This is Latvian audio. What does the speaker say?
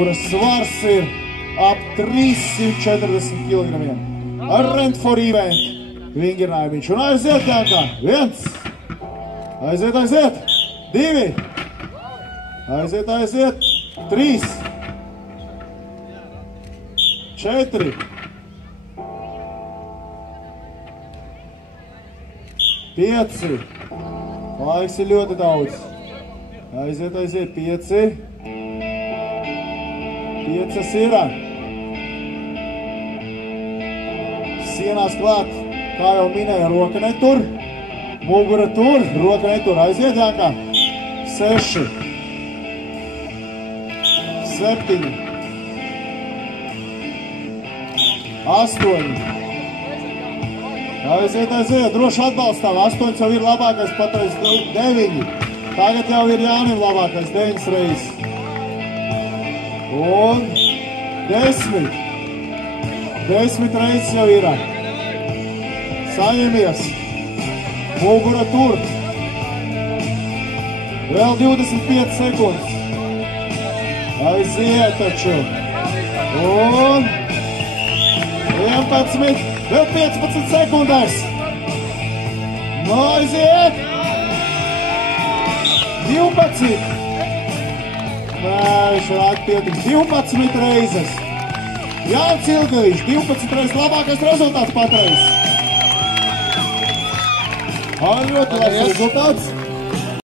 kuras svars ir ap 340 kg. Rent for event vingrinājums. Un aiziet, Janka. 1. Aiziet, aiziet. 2. Aiziet, aiziet. 3. 4. 5. Laiks ir ļoti daudz. Aiziet, aiziet. 5. 5 ir. Sienās klāt, kā jau minēja, roka netur. Mugura tur, roka netur. Aiziet, Janka. 6. 7. 8. Aiziet, aiziet. Droši atbalstām. 8 jau ir labākais patreiz. 9. Tagad jau ir Jānim labākais. 9 reizes. Un 10. 10 reizes jau ir. Saņemies. Mugura tur. Vēl 25 sekundes. Aiziet taču. Un 11. Vēl 15 sekundēs. Nu, aiziet. 12. Nē, viņš varētu pietikt. 12 reizes. Jānis Ilgavičs, 12 reizes labākais rezultāts patreiz. Ļoti labs rezultāts.